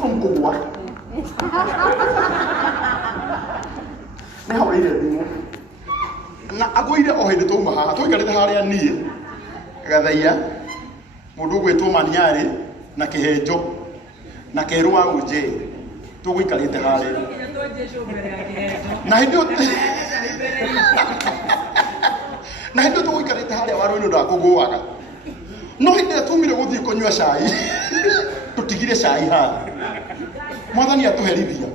from kugwa na hore thimo na agwire o hindi tuma haha twikarite haria nie gathaia mundu gwitwo maniari na kihenjo na keru wa uje tugwikarite haria na hindu na hindu tugwikarite haria waru ino ndakugwaga no hindi atumire guthie kunywa cai tutigire cai haha mwathani atuherithia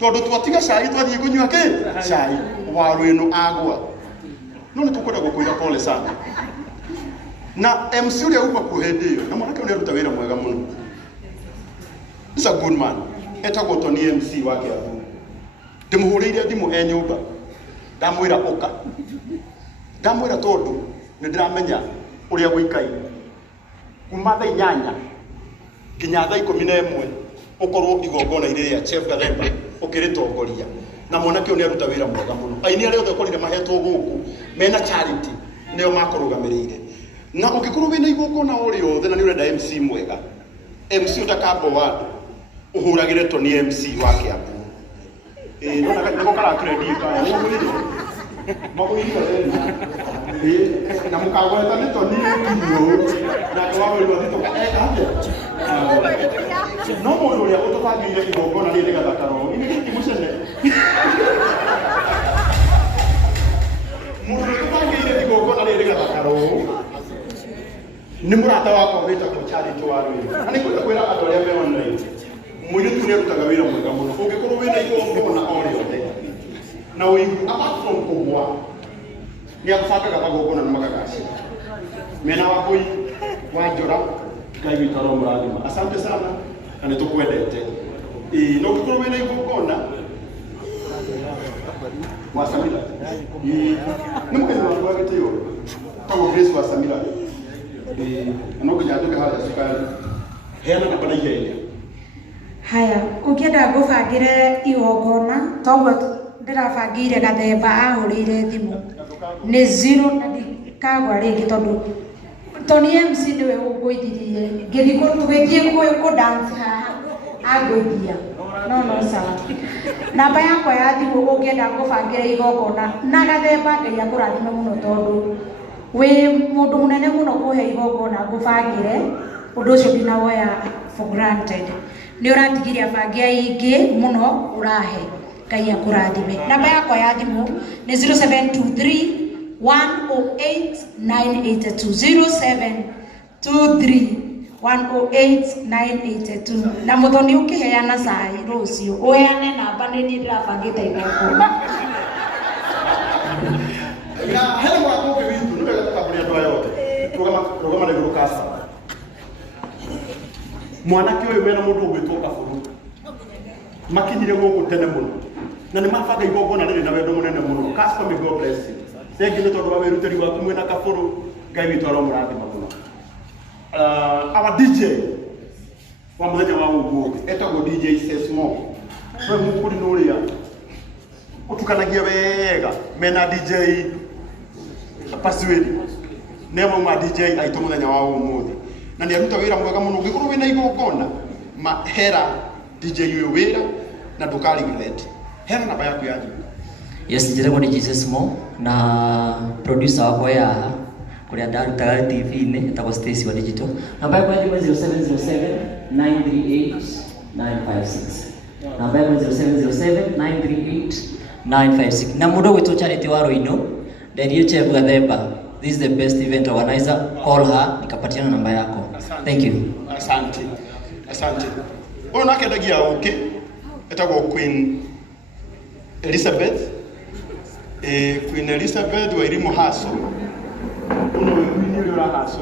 tondu twatiga cai twathie kunywa ki cai waru ino agwa no nitukwenda gukwira pole sana na MC uria uma ku hindi iyo na mwanake uria ruta wira mwega muno is a good man etagwo Tony MC wake abu ndimuhuriire thimu nyumba ndamwira uka ndamwira tondu ni ndiramenya uria gwikai kuma thaa 8 nginya thaa 11 ukorwo igongona iriria Chef Gathemba ukiritongoria na mwanake uria ruta wira mwega muno aini aria othe korire mahetwo guku mena charity nio makurugamirire na ukikorwo wina igongona o riothe na ni urenda MC mwega MC utakabo wadu uhuragire Tony MC wake abu nona nako kara trade ka makuiri na mukagweta ni Tony kiyo na kwa wewe watu toka aje no mundu uria utubangire igongona riri gathakaro ini kimucene mundu utubangire igongona riri gathakaro ni murata wako wita ku charity waru ani kwira andu aria me online mwitu ni rutaga wira mwega muno ungikorwo wina igongona o riothe na wingu apart from kugwa ni akufangaga magongona na magagaci mena wakui wanjora ngai witaro murathima asante sana na nitukwendete no ungikorwo wina igongona wasamira ni mukezi wangu wagitiyo tawo Grace wasamira no kujatuka haya sukari hena na bana yeye haya ukienda ngubangire igongona toguo ndirabangire Gathemba ahurire thimu ni 0 na ndikagwa ringi tondu Tony MC niwe ugwithirie ngithiko tugithie ku dance haha agwithia no sawa namba yakwa ya thimu ukienda ngubangire igongona na Gathemba ngai akurathime muno tondu we mundu munene muno kuhe igongona ngubangire undu ucio ndinawoya for granted ni uratigiria bangia ingi muno urahe ngai akurathime namba yakwa ya thimu ni 0723 108 982 0723 108 982 na muthoni ukiheana cai rucio uheane namba ni ndirabangite igongona ya hela wako ke vitu ndio kaburi ya ndoa yote programa na gurukasa mwanake wewe wena mundu ugwitwo kaburu makinyire guku tene muno na ni mafanga igongona riri na wendo munene muno Casper may God bless you thank you tondu wa wiruteri waku mwena kaburu ngai witwaro murathima muno our DJ wa muthenya wa uguo etagwo DJ Sesmo we mukuri nuria utukanagia wega mena DJ Pasiwedi nema ma DJ aito muthenya wa umuthi na ni aruta wira mwega muno ngikorwo wina igongona mahera DJ uyu wira na ndukari regret hera namba yaku ya thimũ. Yes, njĩragwo nĩ Jesus Mo na producer wakwa ya kuria ndarutaga TV-inĩ etagwo Stacy wa Digital. Namba yakwa ya thimũ 0707 938 956. Namba yakwa 0707 938 956. Na mũndũ gwĩtwo Charity wa Roino ndiye Chef Gathemba. This is the best event organizer. Call her nikapatiana namba yako. Thank you. Asante. Wewe unakendagia okay? Etagwo Queen Elizabeth. Queen Elizabeth wa Irimo Haso. Uno ni ura Haso.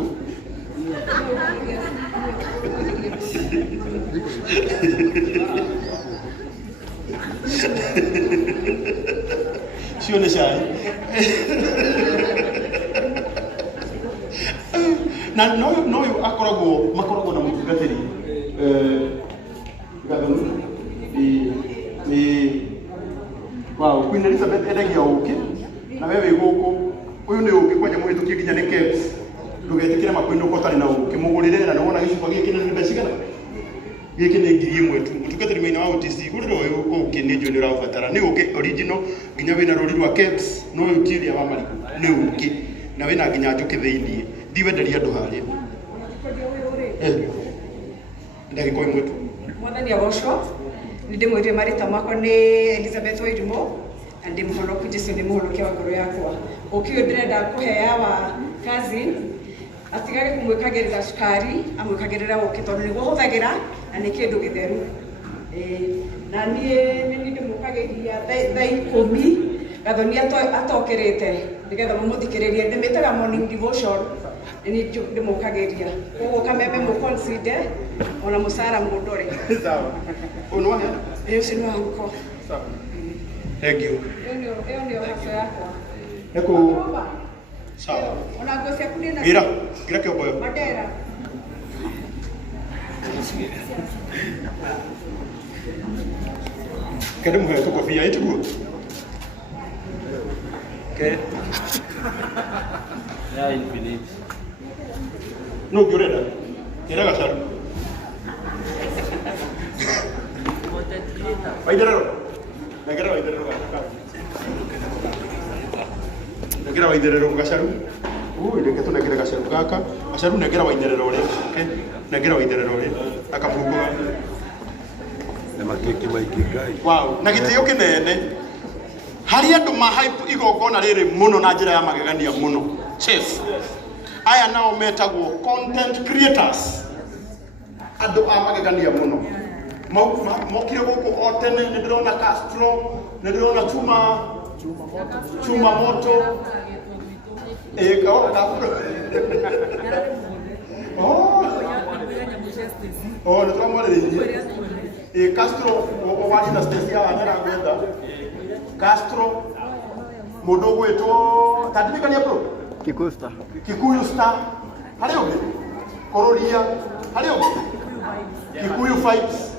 Sio ni shai. Na no makoragwo na mutungatiri gathoni wow Queen Elizabeth edagia uki na wewe guku uyu ni uki kwanja mwitukie ginya ni caps ndugetikire makwini uko tari na uki mugurire na nona gicigo giki ni mbeca cigana giki ni ngiri imwe tu mutungatiri maina wa OTC uri ro uke ni jo ni rabatara ni uke original nginya wina rori rwa Kebs no utiria wa mariku ni uke na wina nginya njuki thiini ndiwenderia andu haria ndagiko imwe tu mwathani agocwo ni ndimwire marita makwa ni Elizabeth Wairimo na ndimuhonoku Jesu ni muhonokia wa ngoro yakwa ukiyo ndirenda kuheya wa cousin atigage kumwikagirira cukari amwikagirira uki tondu niguo huthagira na ni kindu githeru na ni ndimukagiria thaa 10 gathonia atokerete nigetha mumuthikiririe ndimitaga morning devotion ni ndimukagiria koguo kameme mu consider ona musara mundore sawa unwa ucio ni wanguko sawa thank you eo ndio hasa yakwa eko sawa ona ngosia kunena gira kioboyo Mandera kede muhe tu kofia itugo ke ya infinite no gioreda era gasaru Waiderero negera waiderero negera waiderero gasaru ndeke tu negera gasaru gaka gasaru negera waiderero ri negera waiderero ri akafunguka na makeki maiki gai wow na gitio kinene hari andu mahype igongona riri muno na njira ya magegania muno chef aya nao metagwo content creators andu a magegania muno mokire guku otene ndirona Castro ndirona chuma moto eko ndio mwale Castro wali na Stacy anera gwenda Castro mundu gwitwo tandikania bro Kikuyu star hari ungi Kororia hari ungi Kikuyu Vibes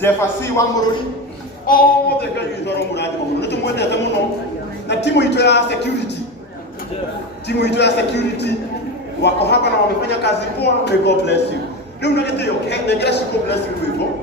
Jefferson wa Mururi othe ngai ithoro murathi muno nitumwendete muno na timu itu ya security wako hapa na wamefanya kazi poa. May God bless you. Ndio unagete yo ngera shiko bless you hivyo